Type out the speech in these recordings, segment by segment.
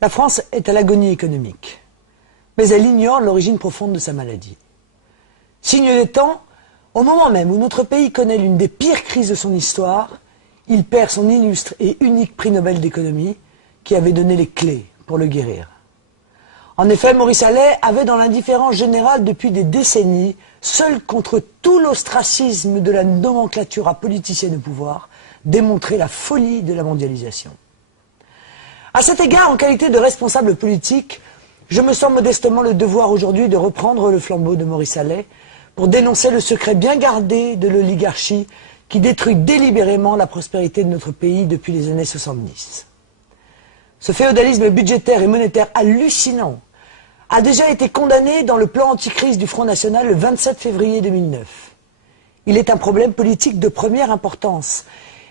La France est à l'agonie économique, mais elle ignore l'origine profonde de sa maladie. Signe des temps, au moment même où notre pays connaît l'une des pires crises de son histoire, il perd son illustre et unique prix Nobel d'économie qui avait donné les clés pour le guérir. En effet, Maurice Allais avait dans l'indifférence générale depuis des décennies, seul contre tout l'ostracisme de la nomenclature politicienne au pouvoir, démontré la folie de la mondialisation. À cet égard, en qualité de responsable politique, je me sens modestement le devoir aujourd'hui de reprendre le flambeau de Maurice Allais pour dénoncer le secret bien gardé de l'oligarchie qui détruit délibérément la prospérité de notre pays depuis les années 70. Ce féodalisme budgétaire et monétaire hallucinant a déjà été condamné dans le plan anticrise du Front National le 27 février 2009. Il est un problème politique de première importance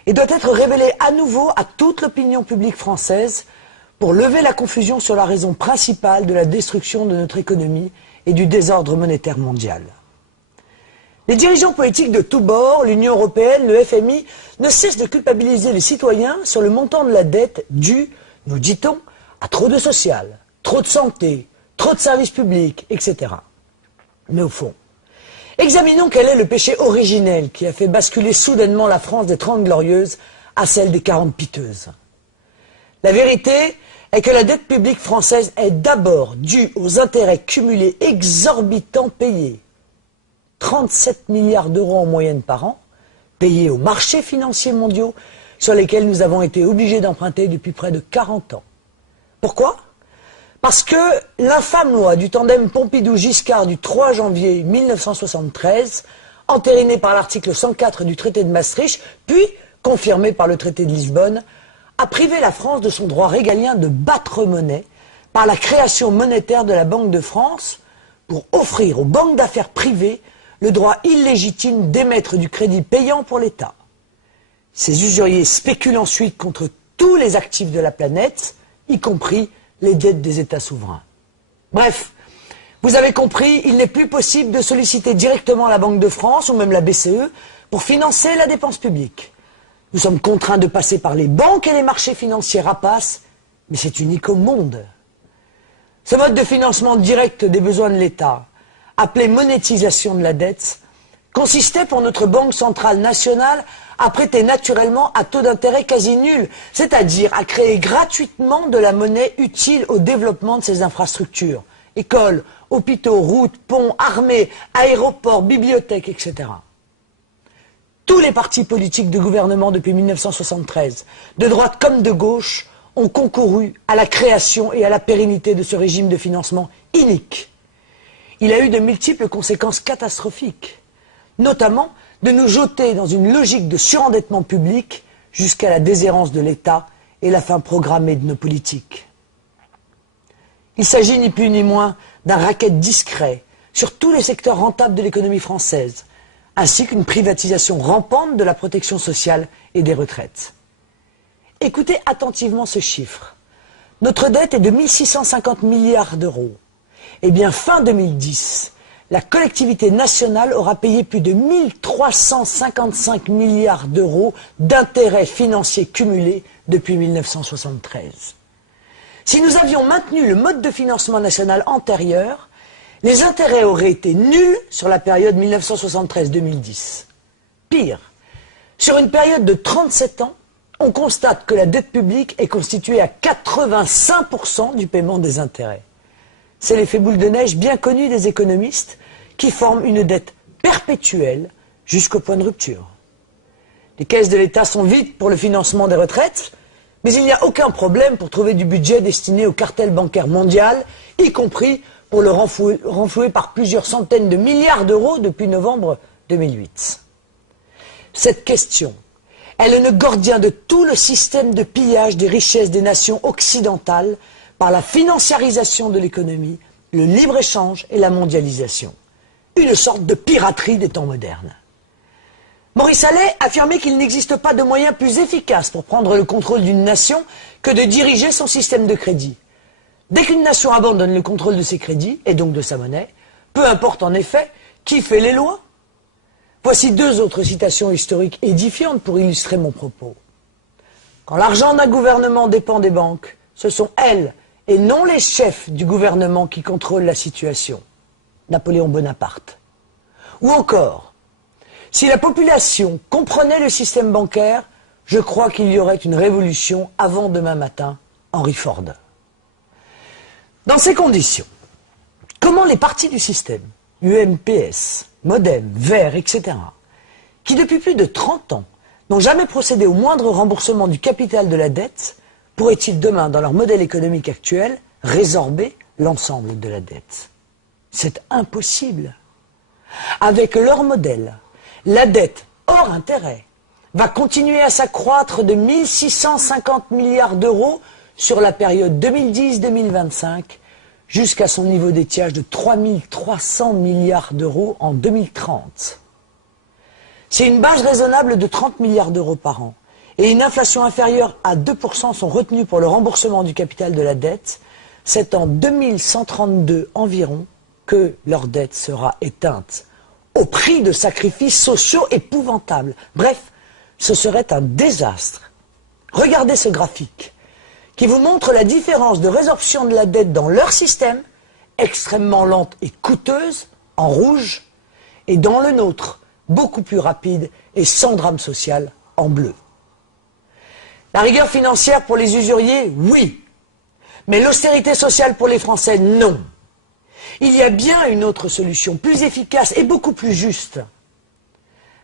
et doit être révélé à nouveau à toute l'opinion publique française pour lever la confusion sur la raison principale de la destruction de notre économie et du désordre monétaire mondial. Les dirigeants politiques de tous bords, l'Union européenne, le FMI, ne cessent de culpabiliser les citoyens sur le montant de la dette due, nous dit-on, à trop de social, trop de santé, trop de services publics, etc. Mais au fond, examinons quel est le péché originel qui a fait basculer soudainement la France des 30 glorieuses à celle des 40 piteuses. La vérité est que la dette publique française est d'abord due aux intérêts cumulés exorbitants payés. 37 milliards d'euros en moyenne par an, payés aux marchés financiers mondiaux sur lesquels nous avons été obligés d'emprunter depuis près de 40 ans. Pourquoi ? Parce que l'infâme loi du tandem Pompidou-Giscard du 3 janvier 1973, entérinée par l'article 104 du traité de Maastricht, puis confirmée par le traité de Lisbonne, a privé la France de son droit régalien de battre monnaie par la création monétaire de la Banque de France pour offrir aux banques d'affaires privées le droit illégitime d'émettre du crédit payant pour l'État. Ces usuriers spéculent ensuite contre tous les actifs de la planète, y compris les dettes des États souverains. Bref, vous avez compris, il n'est plus possible de solliciter directement la Banque de France ou même la BCE pour financer la dépense publique. Nous sommes contraints de passer par les banques et les marchés financiers rapaces, mais c'est unique au monde. Ce mode de financement direct des besoins de l'État, appelé monétisation de la dette, consistait pour notre Banque centrale nationale à prêter naturellement à taux d'intérêt quasi nul, c'est-à-dire à créer gratuitement de la monnaie utile au développement de ces infrastructures, écoles, hôpitaux, routes, ponts, armées, aéroports, bibliothèques, etc. Tous les partis politiques de gouvernement depuis 1973, de droite comme de gauche, ont concouru à la création et à la pérennité de ce régime de financement inique. Il a eu de multiples conséquences catastrophiques, notamment de nous jeter dans une logique de surendettement public jusqu'à la déshérence de l'État et la fin programmée de nos politiques. Il s'agit ni plus ni moins d'un racket discret sur tous les secteurs rentables de l'économie française, ainsi qu'une privatisation rampante de la protection sociale et des retraites. Écoutez attentivement ce chiffre. Notre dette est de 1650 milliards d'euros. Eh bien, fin 2010, la collectivité nationale aura payé plus de 1355 milliards d'euros d'intérêts financiers cumulés depuis 1973. Si nous avions maintenu le mode de financement national antérieur, les intérêts auraient été nuls sur la période 1973-2010. Pire, sur une période de 37 ans, on constate que la dette publique est constituée à 85% du paiement des intérêts. C'est l'effet boule de neige bien connu des économistes qui forment une dette perpétuelle jusqu'au point de rupture. Les caisses de l'État sont vides pour le financement des retraites, mais il n'y a aucun problème pour trouver du budget destiné au cartel bancaire mondial, y compris pour le renflouer par plusieurs centaines de milliards d'euros depuis novembre 2008. Cette question est le nœud gordien de tout le système de pillage des richesses des nations occidentales par la financiarisation de l'économie, le libre-échange et la mondialisation. Une sorte de piraterie des temps modernes. Maurice Allais affirmait qu'il n'existe pas de moyen plus efficace pour prendre le contrôle d'une nation que de diriger son système de crédit. Dès qu'une nation abandonne le contrôle de ses crédits, et donc de sa monnaie, peu importe en effet qui fait les lois. Voici deux autres citations historiques édifiantes pour illustrer mon propos. Quand l'argent d'un gouvernement dépend des banques, ce sont elles et non les chefs du gouvernement qui contrôlent la situation. Napoléon Bonaparte. Ou encore, si la population comprenait le système bancaire, je crois qu'il y aurait une révolution avant demain matin, Henry Ford. Dans ces conditions, comment les partis du système, UMPS, Modem, Vert, etc., qui depuis plus de 30 ans n'ont jamais procédé au moindre remboursement du capital de la dette, pourraient-ils demain, dans leur modèle économique actuel, résorber l'ensemble de la dette? C'est impossible. Avec leur modèle, la dette hors intérêt va continuer à s'accroître de 1 650 milliards d'euros sur la période 2010-2025 jusqu'à son niveau d'étiage de 3 300 milliards d'euros en 2030. Si une base raisonnable de 30 milliards d'euros par an et une inflation inférieure à 2% sont retenues pour le remboursement du capital de la dette, c'est en 2132 environ que leur dette sera éteinte, au prix de sacrifices sociaux épouvantables. Bref, ce serait un désastre. Regardez ce graphique qui vous montre la différence de résorption de la dette dans leur système, extrêmement lente et coûteuse, en rouge, et dans le nôtre, beaucoup plus rapide et sans drame social, en bleu. La rigueur financière pour les usuriers, oui, mais l'austérité sociale pour les Français, non. Il y a bien une autre solution, plus efficace et beaucoup plus juste.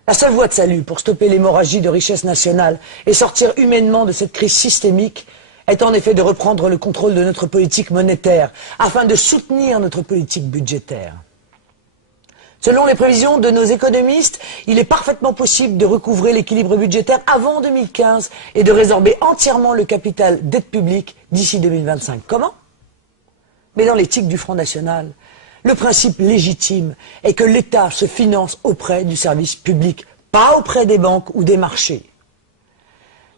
La seule voie de salut pour stopper l'hémorragie de richesse nationale et sortir humainement de cette crise systémique est en effet de reprendre le contrôle de notre politique monétaire afin de soutenir notre politique budgétaire. Selon les prévisions de nos économistes, il est parfaitement possible de recouvrer l'équilibre budgétaire avant 2015 et de résorber entièrement le capital dette publique d'ici 2025. Comment? Mais dans l'éthique du Front National, le principe légitime est que l'État se finance auprès du service public, pas auprès des banques ou des marchés.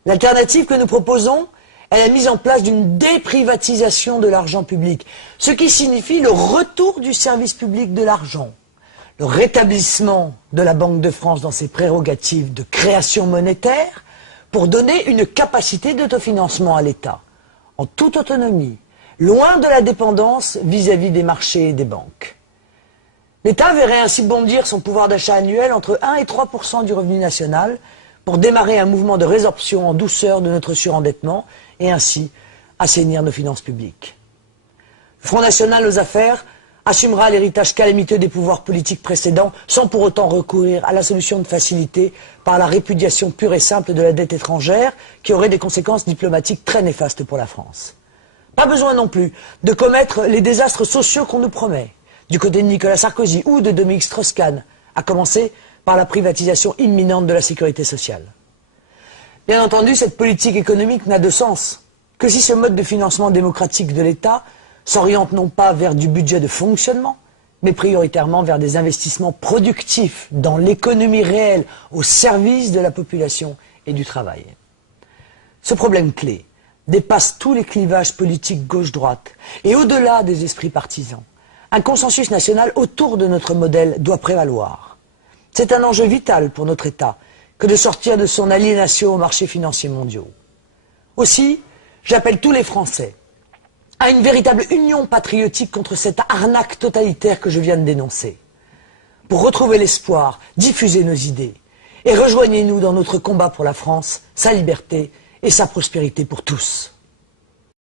L'alternative que nous proposons est la mise en place d'une déprivatisation de l'argent public, ce qui signifie le retour du service public de l'argent, le rétablissement de la Banque de France dans ses prérogatives de création monétaire pour donner une capacité d'autofinancement à l'État, en toute autonomie, loin de la dépendance vis-à-vis des marchés et des banques. L'État verrait ainsi bondir son pouvoir d'achat annuel entre 1 et 3% du revenu national pour démarrer un mouvement de résorption en douceur de notre surendettement et ainsi assainir nos finances publiques. Le Front National aux affaires assumera l'héritage calamiteux des pouvoirs politiques précédents sans pour autant recourir à la solution de facilité par la répudiation pure et simple de la dette étrangère qui aurait des conséquences diplomatiques très néfastes pour la France. Pas besoin non plus de commettre les désastres sociaux qu'on nous promet, du côté de Nicolas Sarkozy ou de Dominique Strauss-Kahn, à commencer par la privatisation imminente de la sécurité sociale. Bien entendu, cette politique économique n'a de sens que si ce mode de financement démocratique de l'État s'oriente non pas vers du budget de fonctionnement, mais prioritairement vers des investissements productifs dans l'économie réelle au service de la population et du travail. Ce problème clé dépasse tous les clivages politiques gauche-droite et au-delà des esprits partisans. Un consensus national autour de notre modèle doit prévaloir. C'est un enjeu vital pour notre État que de sortir de son aliénation aux marchés financiers mondiaux. Aussi, j'appelle tous les Français à une véritable union patriotique contre cette arnaque totalitaire que je viens de dénoncer. Pour retrouver l'espoir, diffuser nos idées et rejoignez-nous dans notre combat pour la France, sa liberté et sa prospérité pour tous.